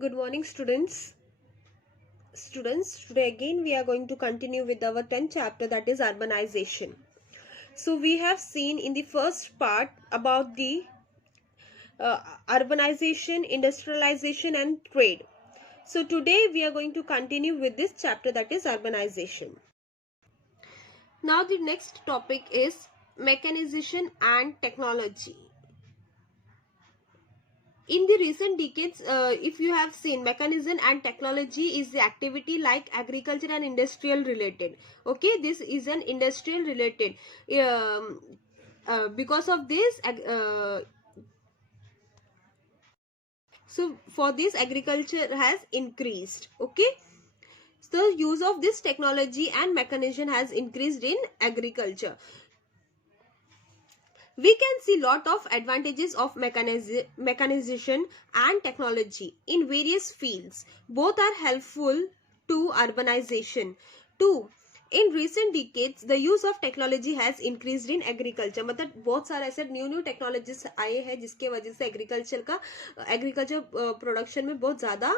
Good morning, students. Today again we are going to continue with our 10th chapter, that is urbanization. So we have seen in the first part about the urbanization, industrialization and trade. So today we are going to continue with this chapter, that is urbanization. Now the next topic is mechanization and technology. In the recent decades, if you have seen, mechanism and technology is the activity like agriculture and industrial related. Okay, this is an industrial related. Because of this, so for this agriculture has increased. Okay, so use of this technology and mechanism has increased in agriculture. We can see lot of advantages of mechanization and technology in various fields. Both are helpful to urbanization. 2. In recent decades, the use of technology has increased in agriculture. मतलब बहुत सारे ऐसे new technologies आए हैं जिसके वजह से agriculture production में बहुत ज़्यादा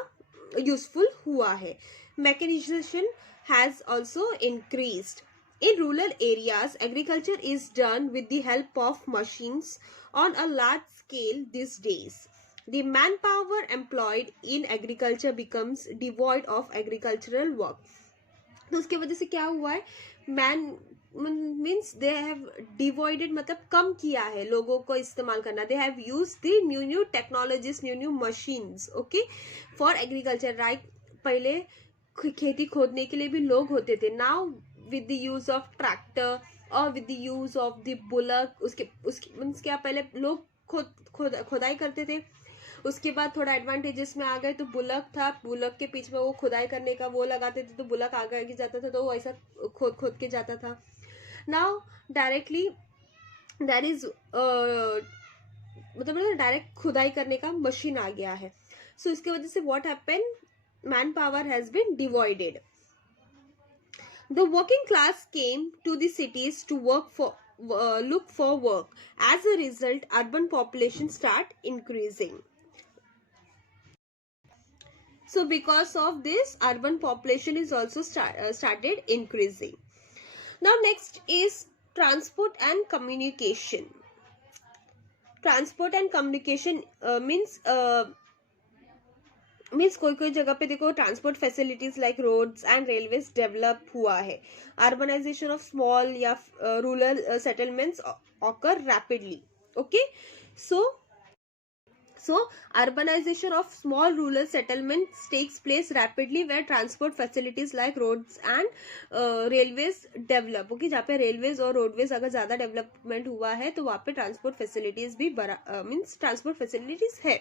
यूजफुल हुआ है. Mechanization has also increased. In rural areas, agriculture is done with the help of machines on a large scale these days. The manpower employed in agriculture becomes devoid of agricultural work. तो उसके वजह से क्या हुआ है, means they have डिवॉइडेड, मतलब कम किया है लोगों को इस्तेमाल करना. They have use the new technologies, new machines, okay, for agriculture. Right, पहले खेती खोदने के लिए भी लोग होते थे. Now with the use of tractor or with the use of the bullock, उसके मीन्स क्या, पहले लोग खुदाई करते थे, उसके बाद थोड़ा एडवांटेजेस में आ गए तो बुलक था, बुलक के पीछे में वो खुदाई करने का वो लगाते थे तो बुलक आगे जाता था तो वो ऐसा खोद के जाता था. नाउ डायरेक्टली देयर इज मतलब डायरेक्ट खुदाई करने का मशीन आ गया है. सो इसके वजह से what happen, man power has been divided. The working class came to the cities to look for work. As a result, urban population start increasing. So because of this, urban population is also started increasing. Now next is transport and communication. Transport and communication means कोई जगह पे देखो transport facilities like roads and railways develop हुआ है. Urbanization of small या rural settlements occur rapidly. Okay, so urbanization of small rural settlements takes place rapidly where transport facilities like roads and railways develop. Okay, जहाँ पे railways और roadways अगर ज्यादा development हुआ है तो वहाँ पे ट्रांसपोर्ट फैसिलिटीज भी मीन्स ट्रांसपोर्ट फैसिलिटीज है.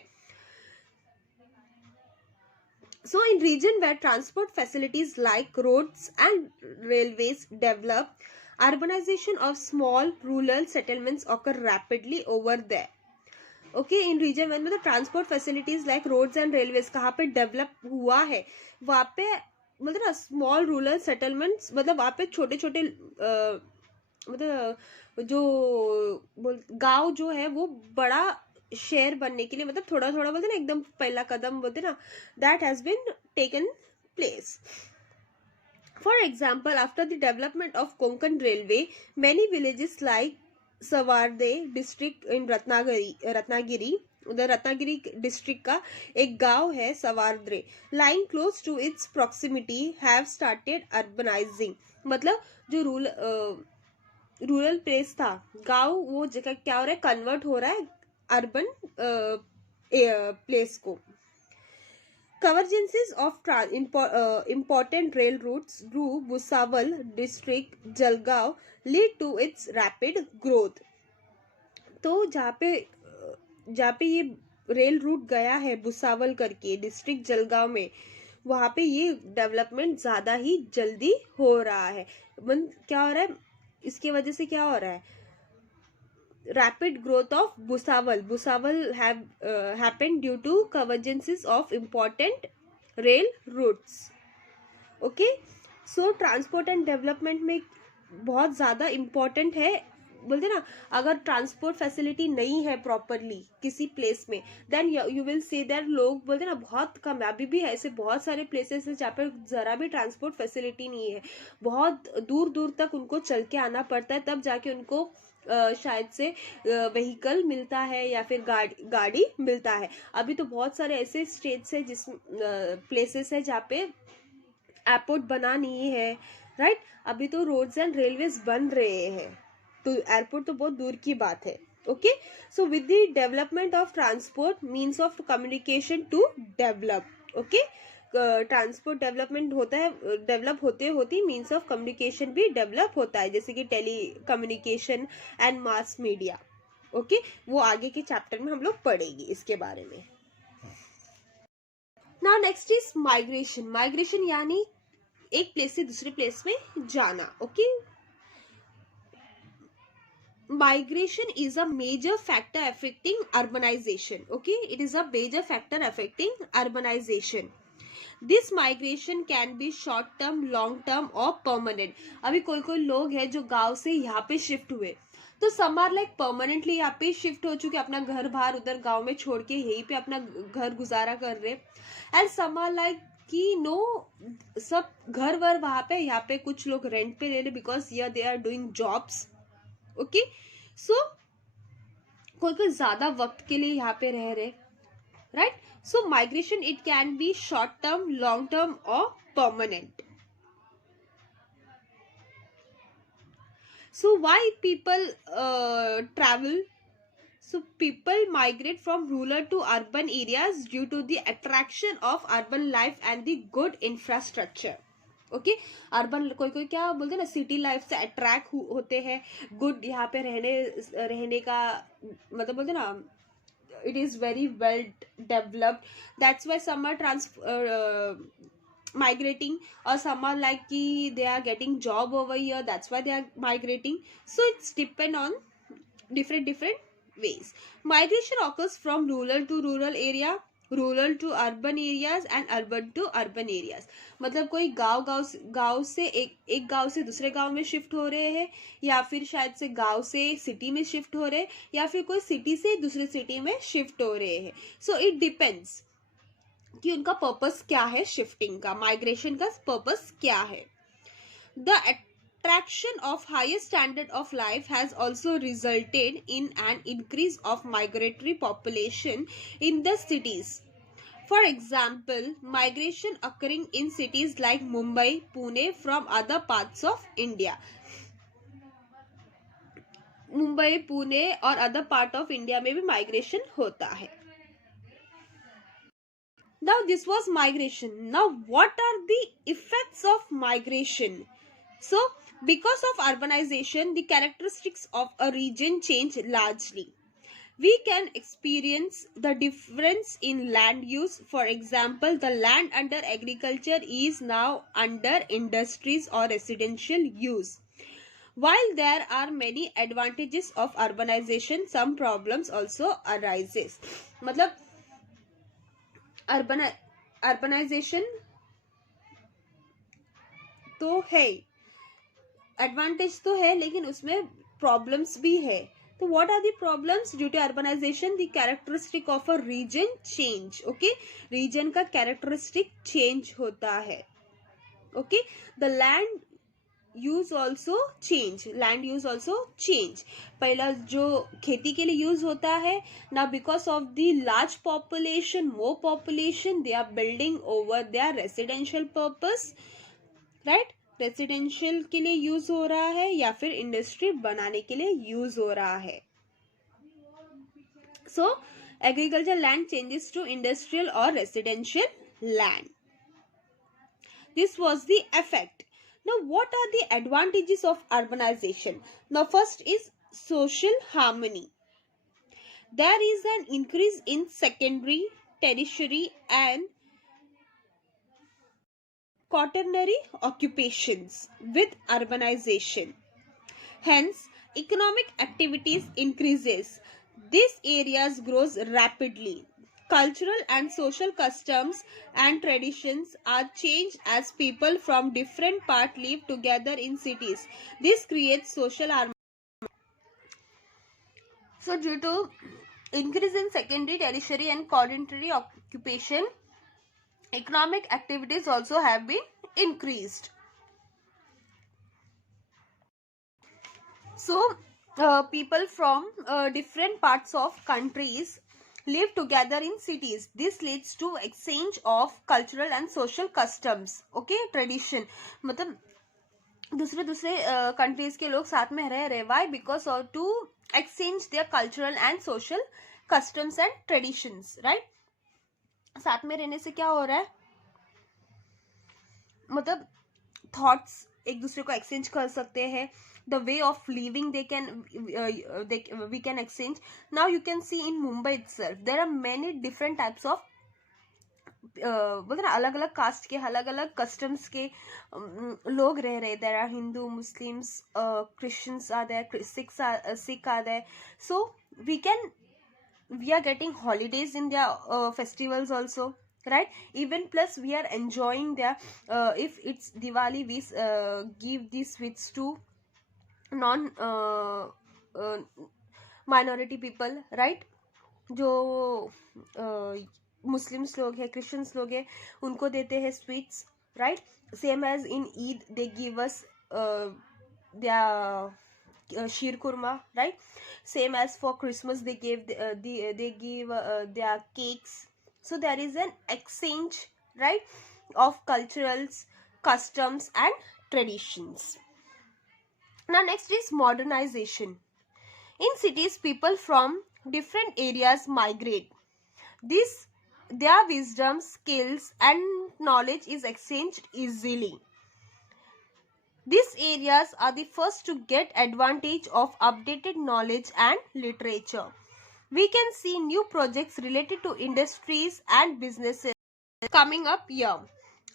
So in region where transport facilities like roads and railways develop, urbanization of small rural settlements occur rapidly over there. Okay, in region में मतलब transport facilities like roads and railways कहाँ पे develop हुआ है, वहाँ पे मतलब small rural settlements, मतलब वहाँ पे छोटे छोटे मतलब जो गांव जो है वो बड़ा शेयर बनने के लिए, मतलब थोड़ा थोड़ा बोलते ना, एकदम पहला कदम बोलते ना, that has been taken place. For example, after the development of Konkan railway, many villages like Savarde district in Ratnagiri, उधर रत्नागिरी डिस्ट्रिक्ट का एक गांव है Savardre, lying close to its proximity, have started urbanising. मतलब जो रूरल प्लेस था गांव, वो जगह क्या हो रहा है, कन्वर्ट हो रहा है अर्बन प्लेस को. Convergences of important rail routes through Bhusawal district, Jalgaon, lead to its rapid growth. तो जहाँ पे ये रेल रूट गया है भुसावल करके डिस्ट्रिक्ट जलगांव में, वहाँ पे ये डेवलपमेंट ज्यादा ही जल्दी हो रहा है. क्या हो रहा है इसके वजह से, क्या हो रहा है, rapid growth of Bhusawal have happened due to convergences of important rail routes. Okay, so transport and development में बहुत ज़्यादा important है बोलते ना, अगर ट्रांसपोर्ट फैसिलिटी नहीं है प्रॉपरली किसी प्लेस में, then you will see that लोग बोलते ना बहुत कम है। अभी भी ऐसे बहुत सारे प्लेसेस है जहाँ पर जरा भी ट्रांसपोर्ट फैसिलिटी नहीं है, बहुत दूर दूर तक उनको चल के आना पड़ता है, तब जाके उनको शायद से व्हीकल मिलता है या फिर गाड़ी मिलता है। अभी तो बहुत सारे ऐसे स्टेट्स है जिस प्लेसेस है जहाँ पे एयरपोर्ट बना नहीं है, राइट। अभी तो रोड्स एंड रेलवेज बन रहे हैं, तो एयरपोर्ट तो बहुत दूर की बात है। Okay, so with the development of transport means of communication to develop. Okay, transport development होता है, डेवलप होते होती मीन्स ऑफ कम्युनिकेशन भी डेवलप होता है, जैसे कि telecommunication and mass media. Okay, वो आगे के चैप्टर में हम लोग पढ़ेंगे इसके बारे में। Now next is migration. Migration यानी एक प्लेस से दूसरे प्लेस में जाना। Okay, migration is a major factor affecting urbanization. Okay, it is a major factor affecting urbanization. This migration can be short term, long term or permanent. अभी कोई कोई लोग हैं जो गांव से यहाँ पे शिफ्ट हुए, तो सम आर लाइक परमानेंटली यहाँ पे शिफ्ट हो चुके, अपना घर बाहर उधर गांव में छोड़ के यहीं पे अपना घर गुजारा कर रहे, एंड सम आर लाइक कि नो, सब घर वर वहां पे, यहाँ पे कुछ लोग रेंट पे ले रहे बिकॉज ये they are doing jobs. Okay, so कोई कोई ज्यादा वक्त के लिए यहाँ पे रह रहे, right. So migration it can be short term, long term और permanent. So why people travel? So people migrate from rural to urban areas due to the attraction of urban life and the good infrastructure. Okay, urban कोई कोई क्या बोलते हैं ना, city life से attract होते हैं, गुड यहाँ पे रहने का मतलब बोलते हैं ना, it is very well developed, that's why some are migrating, or some are like ki they are getting job over here, that's why they are migrating. So it's depend on different ways. Migration occurs from rural to rural area, rural to urban areas and urban to urban areas. मतलब कोई गांव से एक गांव से दूसरे गांव में शिफ्ट हो रहे हैं, या फिर शायद से गांव से सिटी में शिफ्ट हो रहे हैं, या फिर कोई सिटी से दूसरे सिटी में शिफ्ट हो रहे हैं। सो इट डिपेंड्स कि उनका पर्पस क्या है, शिफ्टिंग का, माइग्रेशन का पर्पस क्या है। The attraction of higher standard of life has also resulted in an increase of migratory population in the cities. For example, migration occurring in cities like Mumbai, Pune from other parts of India. Mumbai, Pune और other part of India में भी migration होता है। Now this was migration. Now what are the effects of migration? So because of urbanization, the characteristics of a region change largely. We can experience the difference in land use. For example, the land under agriculture is now under industries or residential use. While there are many advantages of urbanization, some problems also arises. मतलब urbanization तो है, advantage तो है, लेकिन उसमें problems भी है। तो what are the problems? Due to urbanization the characteristic of a region change. Okay, region का कैरेक्टरिस्टिक चेंज होता है। Okay, the land use also change, land use also change. पहला जो खेती के लिए यूज होता है ना, because of the large population, more population, they are building over their residential purpose, right. Residential के लिए यूज हो रहा है या फिर इंडस्ट्री बनाने के लिए यूज हो रहा है। So agriculture land changes to industrial और residential land. This was the effect. Now what are the advantages of urbanisation? Now first is social harmony. There is an increase in secondary, tertiary and quaternary occupations with urbanization. Hence, economic activities increases. These areas grows rapidly. Cultural and social customs and traditions are changed as people from different parts live together in cities. This creates social harmony. So due to increase in secondary, tertiary and quaternary occupation, economic activities also have been increased. So people from different parts of countries live together in cities. This leads to exchange of cultural and social customs. Okay, tradition. मतलब दूसरे दूसरे countries के लोग साथ में रह रहे. Why? Because to exchange their cultural and social customs and traditions, right? साथ में रहने से क्या हो रहा है, मतलब थॉट्स एक दूसरे को एक्सचेंज कर सकते हैं. The way of living we can exchange. Now you can see in Mumbai itself there are many different types of बोलते ना अलग अलग कास्ट के अलग अलग कस्टम्स के लोग रह रहे. There are Hindu, Muslims, Christians are there, Sikh are there. So we are getting holidays in their festivals also, right? Even plus we are enjoying their if it's Diwali, we give these sweets to non minority people, right? जो Muslims लोग हैं, Christians लोग हैं, उनको देते हैं sweets, right? Same as in Eid they give us their sheer kurma, right? Same as for Christmas they give their cakes. So there is an exchange, right, of culturals, customs and traditions. Now next is modernization. In cities people from different areas migrate. Their wisdom, skills and knowledge is exchanged easily. These areas are the first to get advantage of updated knowledge and literature. We can see new projects related to industries and businesses coming up here.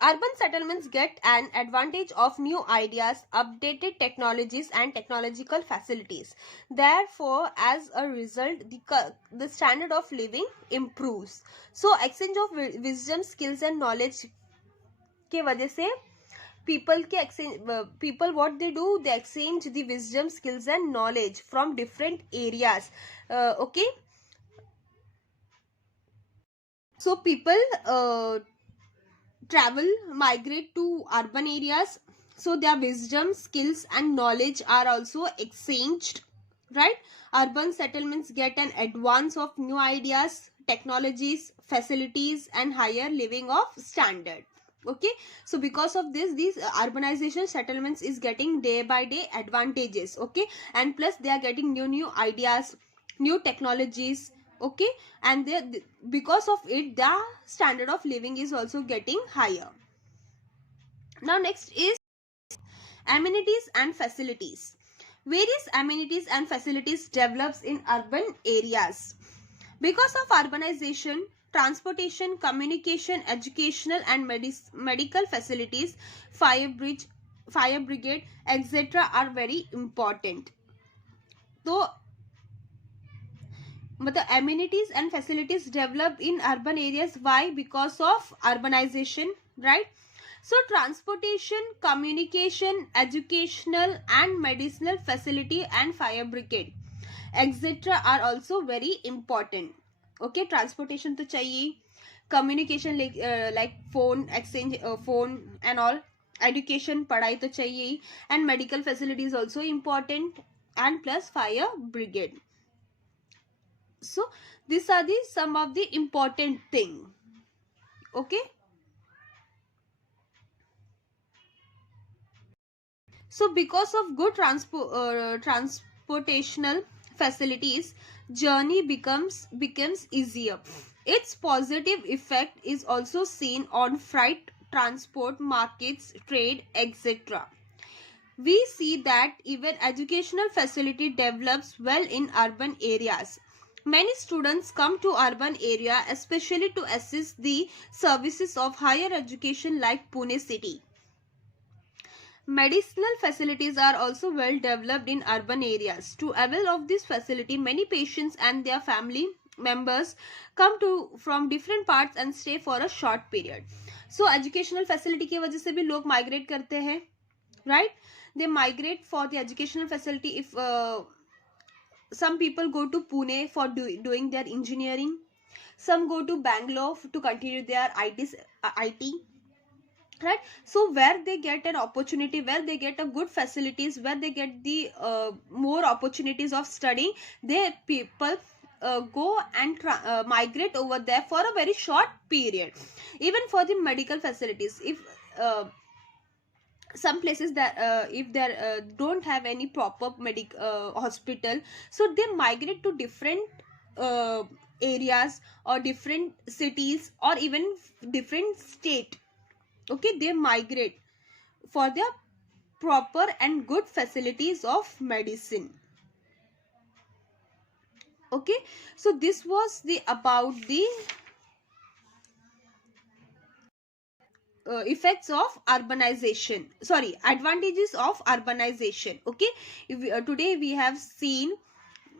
Urban settlements get an advantage of new ideas, updated technologies and technological facilities. Therefore, as a result, the standard of living improves. So, exchange of wisdom, skills and knowledge के वजह से people what they do, they exchange the wisdom, skills and knowledge from different areas. Okay, so people migrate to urban areas, so their wisdom, skills and knowledge are also exchanged, right? Urban settlements get an advance of new ideas, technologies, facilities and higher living of standard. Okay, so because of this, these urbanization settlements is getting day by day advantages. Okay, and plus they are getting new ideas, new technologies. Okay, and because of it the standard of living is also getting higher. Now next is amenities and facilities. Various amenities and facilities develops in urban areas. Because of urbanization, transportation, communication, educational and medical facilities, fire brigade, etc. are very important. So the amenities and facilities developed in urban areas. Why? Because of urbanization, right? So transportation, communication, educational and medicinal facility and fire brigade, etc. are also very important. Okay, transportation to chahiye, communication like phone exchange, phone and all, education padhai to chahiye, and medical facilities also important, and plus fire brigade. So these are the some of the important thing. Okay, so because of good transportational facilities, journey becomes easier. Its positive effect is also seen on freight transport, markets, trade, etc. We see that even educational facility develops well in urban areas. Many students come to urban area especially to assist the services of higher education like Pune city. Medicinal facilities are also well developed in urban areas. To avail of this facility, many patients and their family members come from different parts and stay for a short period. So educational facility की वजह से भी लोग migrate करते हैं, right? They migrate for the educational facility. If some people go to Pune for doing their engineering. Some go to Bangalore to continue their IT, right? So where they get an opportunity, where they get a good facilities, where they get the more opportunities of studying, they people go and migrate over there for a very short period. Even for the medical facilities, if some places that if they don't have any proper hospital, so they migrate to different uh, areas or different cities or even different state. Okay, they migrate for their proper and good facilities of medicine. Okay, so this was the about the effects of urbanization, sorry, advantages of urbanization. Okay, today we have seen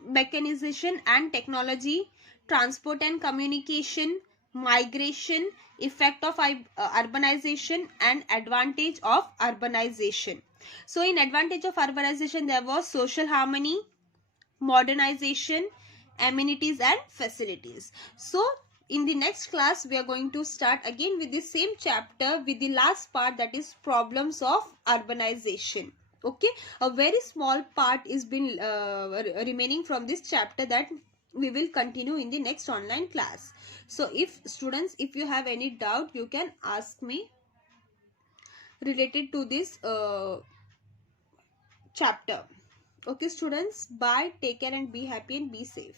mechanization and technology, transport and communication, migration, effect of urbanization, and advantage of urbanization. So in advantage of urbanization, there was social harmony, modernization, amenities and facilities. So in the next class we are going to start again with the same chapter with the last part, that is problems of urbanization. Okay, a very small part is been remaining from this chapter that we will continue in the next online class. So if students, if you have any doubt, you can ask me related to this chapter. Okay students, bye, take care and be happy and be safe.